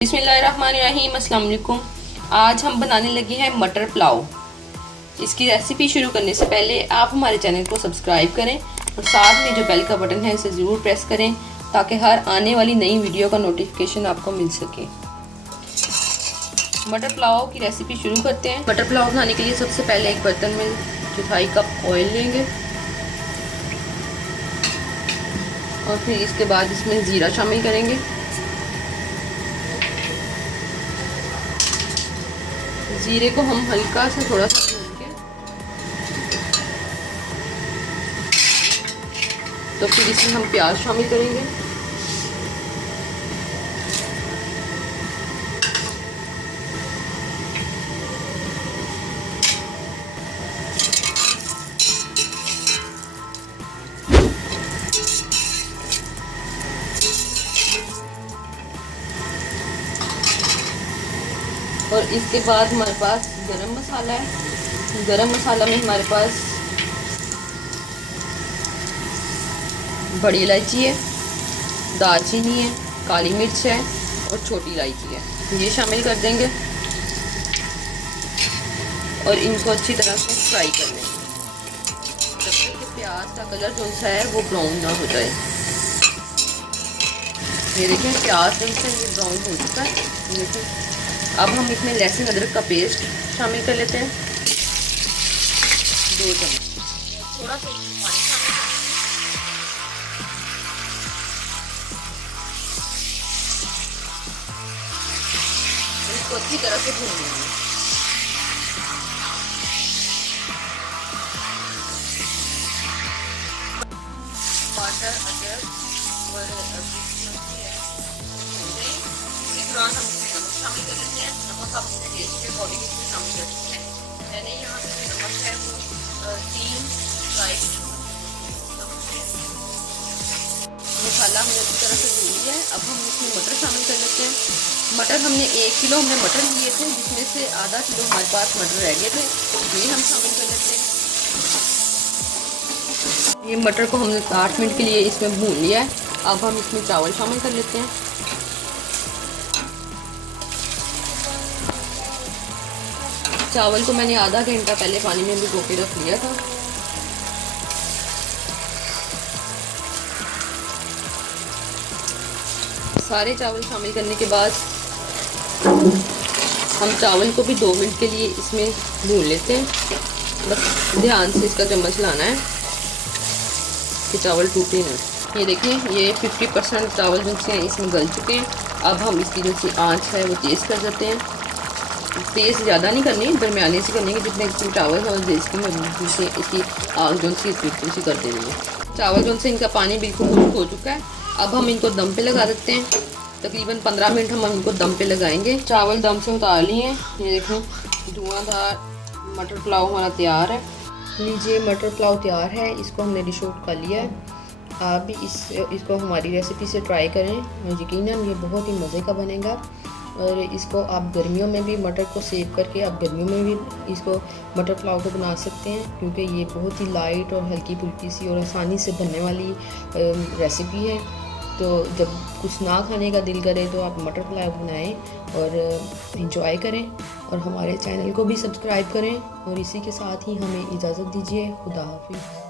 बिस्मिल्लाहिर्रहमानिर्रहीम, अस्सलाम वालेकुम। आज हम बनाने लगे हैं मटर पुलाव। इसकी रेसिपी शुरू करने से पहले आप हमारे चैनल को सब्सक्राइब करें और साथ में जो बेल का बटन है उसे ज़रूर प्रेस करें ताकि हर आने वाली नई वीडियो का नोटिफिकेशन आपको मिल सके। मटर पुलाव की रेसिपी शुरू करते हैं। मटर पुलाव बनाने के लिए सबसे पहले एक बर्तन में 1/4 कप ऑयल लेंगे और फिर इसके बाद इसमें ज़ीरा शामिल करेंगे। जीरे को हम हल्का सा थोड़ा सा भून के तो फिर इसमें हम प्याज शामिल करेंगे। और इसके बाद हमारे पास गरम मसाला है। गरम मसाला में हमारे पास बड़ी इलायची है, दालचीनी है, काली मिर्च है और छोटी इलायची है, ये शामिल कर देंगे और इनको अच्छी तरह से फ्राई कर लेंगे जब तक कि प्याज का कलर जो सा है वो ब्राउन ना हो जाए। ये देखें प्याज जो सा ये ब्राउन हो चुका है। देखें अब हम इसमें लहसुन अदरक का पेस्ट शामिल कर लेते हैं, 2 चम्मच। थोड़ा सा पानी शामिल इसको अच्छी तरह से भून लेंगे। टमाटर, अदरक और हम शामिल कर लेते हैं। नमक आप अपने टेस्ट के अकॉर्डिंग इसमें शामिल कर सकते हैं। मैंने यहाँ पे नमक है वो 3 चाय मसाला हमने अच्छी तरह से भून लिया है। अब हम इसमें मटर शामिल कर लेते हैं। मटर हमने 1 किलो हमने मटर लिए थे जिसमें से आधा किलो हमारे पास मटर रह गए थे, ये हम शामिल कर लेते हैं। ये मटर को हमने 8 मिनट के लिए इसमें भून लिया है। अब हम इसमें चावल शामिल कर लेते हैं। चावल को मैंने आधा घंटा पहले पानी में भिगो के रख लिया था। सारे चावल शामिल करने के बाद हम चावल को भी 2 मिनट के लिए इसमें भून लेते हैं। बस ध्यान से इसका चम्मच लाना है कि चावल टूटे ना। ये देखिए ये 50% चावल जो से इसमें गल चुके हैं। अब हम इसकी जो सी आँच है वो तेज़ कर देते हैं। तेज़ ज़्यादा नहीं करनी, दरमियाने से करनी है। जितने इसमें चावल है इसकी मजबूती से इसकी आग जो सी सी कर देनी है। चावल जो से इनका पानी बिल्कुल खुश्क हो चुका है। अब हम इनको दम पे लगा देते हैं। तकरीबन 15 मिनट हम इनको दम पे लगाएंगे। चावल दम से उतार लिए हैं। ये देखें धुआंधार मटर पुलाव हमारा तैयार है। लीजिए मटर पुलाव तैयार है। इसको हमने डिश आउट कर लिया है। आप भी इसको हमारी रेसिपी से ट्राई करें, यकीनन ये बहुत ही मज़े का बनेगा। और इसको आप गर्मियों में भी मटर को सेव करके आप गर्मियों में भी इसको मटर पुलाव को बना सकते हैं, क्योंकि ये बहुत ही लाइट और हल्की फुल्की सी और आसानी से बनने वाली रेसिपी है। तो जब कुछ ना खाने का दिल करे तो आप मटर पुलाव बनाएं और इंजॉय करें और हमारे चैनल को भी सब्सक्राइब करें। और इसी के साथ ही हमें इजाज़त दीजिए। खुदा हाफिज़।